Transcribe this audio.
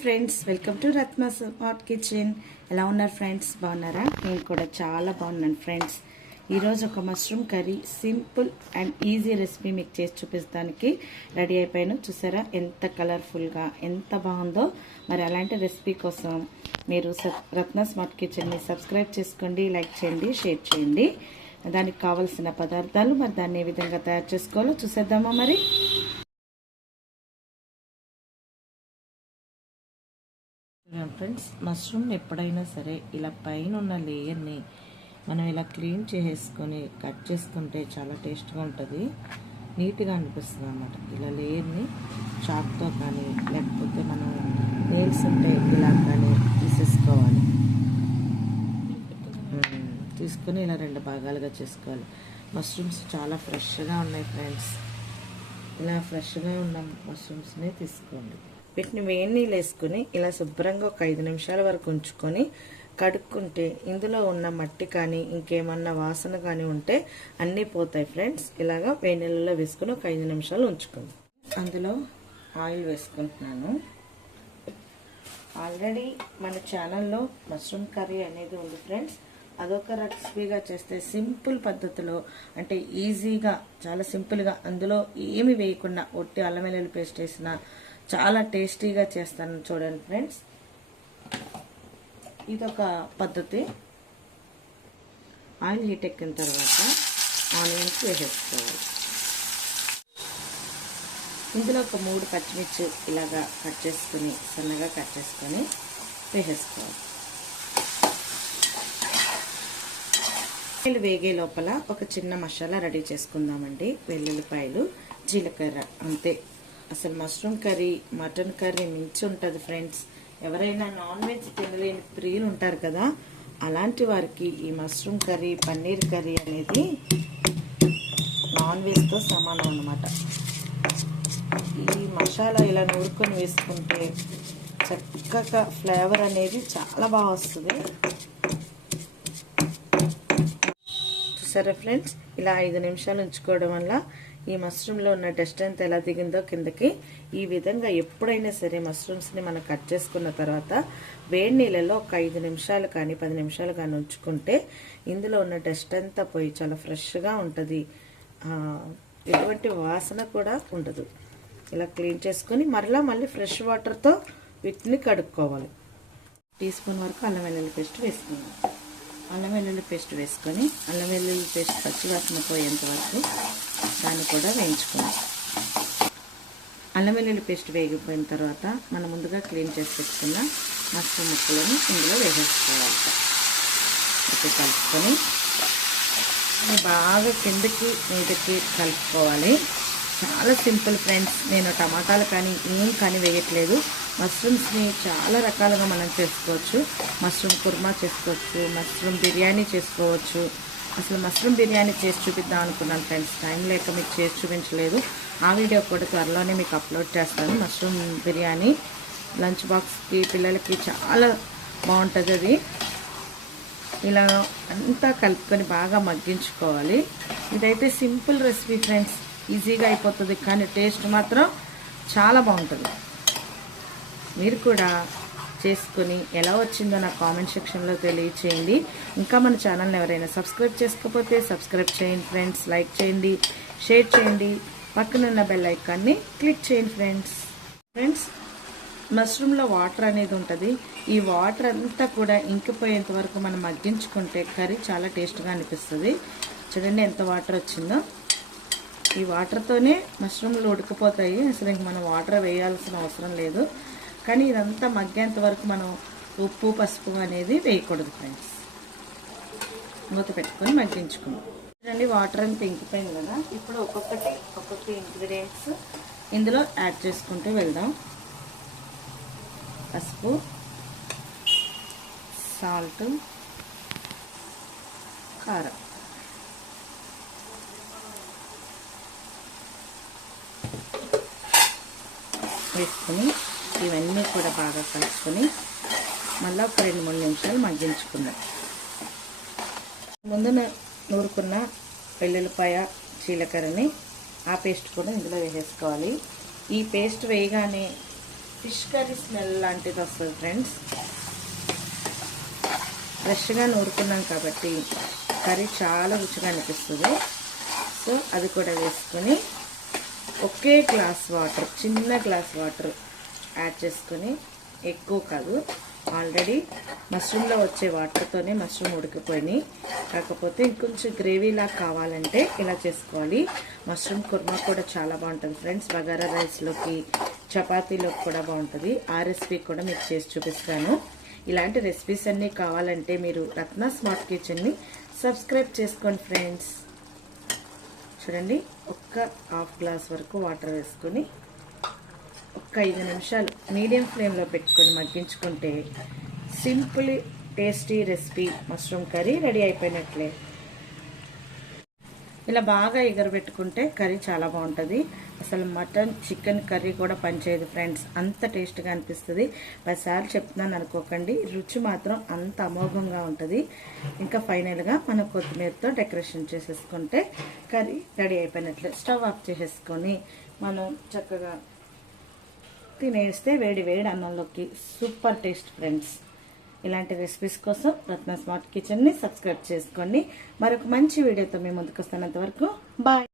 Friends welcome to Ratna smart kitchen ఎలా ఉన్నారు friends బాగున్నారా? నేను కూడా చాలా బాగున్నాను ఫ్రెండ్స్ ఈరోజు ఒక mushroom curry simple and easy recipe మీకు చేసి చూపించడానికి రెడీ అయిపోయాను. చూసారా? ఎంత కలర్ఫుల్గా ఎంత బాగుందో. మరి అలాంటి రెసిపీ కోసం మీరు సబ్- రత్న స్మార్ట్ కిచెన్ని సబ్స్క్రైబ్ చేసుకోండి లైక్ చేయండి షేర్ చేయండి. దానికి కావలసిన పదార్థాలు మరి దాన్ని ఏ విధంగా తయారు చేసుకోవాలో చూసేద్దామా మరి? ఫ్రెండ్స్ మష్రూమ్ ఎప్పుడైనా సరే ఇలా పైన ఉన్న లేయర్ని మనం ఇలా క్లీన్ చేసేసుకొని కట్ చేసుకుంటే చాలా టేస్ట్గా ఉంటుంది. నీట్గా అనిపిస్తుంది అనమాట ఇలా లేయర్ని చాక్తో కానీ లేకపోతే మనం నేల్స్ ఉంటే ఇలా కానీ తీసేసుకోవాలి. తీసుకొని ఇలా రెండు భాగాలుగా చేసుకోవాలి. మష్రూమ్స్ చాలా ఫ్రెష్గా ఉన్నాయి ఫ్రెండ్స్. ఇలా ఫ్రెష్గా ఉన్న మష్రూమ్స్ని తీసుకోండి. వీటిని వేడి నీళ్ళు వేసుకుని ఇలా శుభ్రంగా ఒక ఐదు నిమిషాల వరకు ఉంచుకొని కడుక్కుంటే ఇందులో ఉన్న మట్టి కానీ ఇంకేమన్నా వాసన కానీ ఉంటే అన్నీ పోతాయి ఫ్రెండ్స్. ఇలాగా వేడి నీళ్ళలో వేసుకుని ఒక ఐదు నిమిషాలు ఉంచుకోండి అందులో ఆయిల్ వేసుకుంటున్నాను. ఆల్రెడీ మన ఛానల్లో మష్రూమ్ కర్రీ అనేది ఉంది ఫ్రెండ్స్. అదొక రెసిపీగా చేస్తే సింపుల్ పద్ధతిలో అంటే ఈజీగా చాలా సింపుల్గా అందులో ఏమి వేయకుండా ఒట్టి అల్లం వెల్లుల్లి పేస్ట్ వేసిన చాలా టేస్టీగా చేస్తాను చూడండి ఫ్రెండ్స్. ఇదొక పద్ధతి. ఆయిల్ హీట్ ఎక్కిన తర్వాత ఆనియన్స్ వేసేసుకోవాలి. ఇందులో ఒక మూడు పచ్చిమిర్చి ఇలాగా కట్ చేసుకుని సన్నగా కట్ చేసుకొని వేసేసుకోవాలి. ఉల్లిపాయలు వేగే లోపల ఒక చిన్న మసాలా రెడీ చేసుకుందామండి. వెల్లుల్లిపాయలు జీలకర్ర అంతే. అసలు మష్రూమ్ కర్రీ మటన్ కర్రీ మించి ఉంటుంది ఫ్రెండ్స్. ఎవరైనా నాన్ వెజ్ తినలేని ప్రియులు ఉంటారు కదా అలాంటి వారికి ఈ మష్రూమ్ కర్రీ పన్నీర్ కర్రీ అనేది నాన్ వెజ్తో సమానం అన్నమాట. ఈ మసాలా ఇలా నూరుకొని వేసుకుంటే చక్కగా ఫ్లేవర్ అనేది చాలా బాగా వస్తుంది. సరే ఫ్రెండ్స్? ఇలా ఐదు నిమిషాలు ఉంచుకోవడం వల్ల ఈ మష్రూమ్లో ఉన్న డస్ట్ అంతా ఎలా దిగిందో కిందకి ఈ విధంగా ఎప్పుడైనా సరే మష్రూమ్స్ని మనం కట్ చేసుకున్న తర్వాత వేడి నీళ్ళలో ఒక ఐదు నిమిషాలు కానీ పది నిమిషాలు కానీ ఉంచుకుంటే ఇందులో ఉన్న డస్ట్ అంతా పోయి చాలా ఫ్రెష్గా ఉంటుంది. ఎటువంటి వాసన కూడా ఉండదు. ఇలా క్లీన్ చేసుకొని మరలా మళ్ళీ ఫ్రెష్ వాటర్తో వీటిని కడుక్కోవాలి. టీ స్పూన్ వరకు అల్లం వెల్లుల్లి పేస్ట్ వేసుకుందాం. అల్లం వెల్లుల్లి పేస్ట్ వేసుకొని అల్లం వెల్లుల్లి పేస్ట్ పచ్చివాసన పోయేంత వరకు దాన్ని కూడా వేయించుకోవాలి అల్లం వెల్లుల్లి పేస్ట్ వేగిపోయిన తర్వాత మనం ముందుగా క్లీన్ చేసి పెట్టుకున్న మష్రూమ్ ముక్కలను ఇందులో వేసేసుకోవాలి. అయితే కలుపుకొని బాగా కిందకి మీదకి కలుపుకోవాలి. చాలా సింపుల్ ఫ్రెండ్స్ నేను టమాటాలు కానీ ఏం కానీ వేయట్లేదు. మష్రూమ్స్ని చాలా రకాలుగా మనం చేసుకోవచ్చు. మష్రూమ్ కుర్మా చేసుకోవచ్చు మష్రూమ్ బిర్యానీ చేసుకోవచ్చు. అసలు మష్రూమ్ బిర్యానీ చేసి చూపిద్దాం అనుకున్నాను ఫ్రెండ్స్. టైం లేక మీకు చేసి చూపించలేదు. ఆ వీడియో కూడా త్వరలోనే మీకు అప్లోడ్ చేస్తాను. మష్రూమ్ బిర్యానీ లంచ్ బాక్స్కి పిల్లలకి చాలా బాగుంటుంది అది. ఇలా అంతా కలుపుకొని బాగా మగ్గించుకోవాలి. ఇదైతే సింపుల్ రెసిపీ ఫ్రెండ్స్. ఈజీగా అయిపోతుంది కానీ టేస్ట్ మాత్రం చాలా బాగుంటుంది. మీరు కూడా చేసుకుని ఎలా వచ్చిందో నా కామెంట్ సెక్షన్లో తెలియచేయండి. ఇంకా మన ఛానల్ని ఎవరైనా సబ్స్క్రైబ్ చేసుకోకపోతే సబ్స్క్రైబ్ చేయండి ఫ్రెండ్స్ లైక్ చేయండి షేర్ చేయండి. పక్కనున్న బెల్ ఐకాన్ని క్లిక్ చేయండి ఫ్రెండ్స్. ఫ్రెండ్స్ మష్రూమ్లో వాటర్ అనేది ఉంటుంది. ఈ వాటర్ అంతా కూడా ఇంకిపోయేంత వరకు మనం మగ్గించుకుంటే కర్రీ చాలా టేస్ట్గా అనిపిస్తుంది. చూడండి ఎంత వాటర్ వచ్చిందో. ఈ వాటర్తోనే మష్రూమ్లు ఉడికిపోతాయి. అసలు ఇంక మనం వాటర్ వేయాల్సిన అవసరం లేదు. కానీ ఇదంతా మగ్గేంత వరకు మనం ఉప్పు పసుపు అనేది వేయకూడదు ఫ్రెండ్స్ మూత పెట్టుకొని మగ్గించుకుందాం. చూడండి వాటర్ అంతా ఇంకిపోయింది కదా. ఇప్పుడు ఒక్కొక్కటి ఒక్కొక్క ఇంగ్రీడియంట్స్ ఇందులో యాడ్ చేసుకుంటూ వెళ్దాం. పసుపు సాల్ట్ కారం. వేసుకొని ఇవన్నీ కూడా బాగా కలుసుకొని మళ్ళీ ఒక రెండు మూడు నిమిషాలు మగ్గించుకుందాం. ముందు నూరుకున్న వెల్లుల్లిపాయ జీలకర్రని ఆ పేస్ట్ కూడా ఇందులో వేసేసుకోవాలి. ఈ పేస్ట్ వేయగానే ఫిష్ కర్రీ స్మెల్ లాంటిది వస్తుంది ఫ్రెండ్స్. ఫ్రెష్గా నూరుకున్నాం కాబట్టి కర్రీ చాలా రుచిగా అనిపిస్తుంది. సో అది కూడా వేసుకొని ఒకే గ్లాస్ వాటర్ చిన్న గ్లాస్ వాటర్ యాడ్ చేసుకొని ఎక్కువ కాదు. ఆల్రెడీ మష్రూమ్లో వచ్చే వాటర్తోనే మష్రూమ్ ఉడికిపోయినాయి. కాకపోతే ఇంకొంచెం గ్రేవీలా కావాలంటే ఇలా చేసుకోవాలి. మష్రూమ్ కుర్మా కూడా చాలా బాగుంటుంది ఫ్రెండ్స్. బగారా రైస్లోకి చపాతీలోకి కూడా బాగుంటుంది. ఆ రెసిపీ కూడా మీకు చేసి చూపిస్తాను. ఇలాంటి రెసిపీస్ అన్నీ కావాలంటే మీరు రత్న స్మార్ట్ కిచెన్ని సబ్స్క్రైబ్ చేసుకోండి ఫ్రెండ్స్. చూడండి ఒక్క హాఫ్ గ్లాస్ వరకు వాటర్ వేసుకొని ఒక ఐదు నిమిషాలు మీడియం ఫ్లేమ్లో పెట్టుకొని మగ్గించుకుంటే simple tasty recipe mushroom curry ready అయిపోయినట్లే. ఇలా బాగా ఎగరబెట్టుకుంటే కర్రీ చాలా బాగుంటుంది. అసలు మటన్ చికెన్ కర్రీ కూడా పనిచేయదు ఫ్రెండ్స్. అంత టేస్ట్గా అనిపిస్తుంది. పదిసార్లు చెప్తున్నాను అనుకోకండి. రుచి మాత్రం అంత అమోఘంగా ఉంటుంది. ఇంకా ఫైనల్గా మనం కొత్తిమీరతో డెకరేషన్ చేసేసుకుంటే కర్రీ రెడీ అయిపోయినట్లే. స్టవ్ ఆఫ్ చేసేసుకొని మనం చక్కగా తినేస్తే వేడి వేడి అన్నంలోకి సూపర్ టేస్ట్ ఫ్రెండ్స్. ఇలాంటి రెసిపీస్ కోసం రత్న స్మార్ట్ కిచెన్ని సబ్స్క్రైబ్ చేసుకోండి. మరొక మంచి వీడియోతో మేము ముందుకు వస్తున్నంత వరకు బాయ్.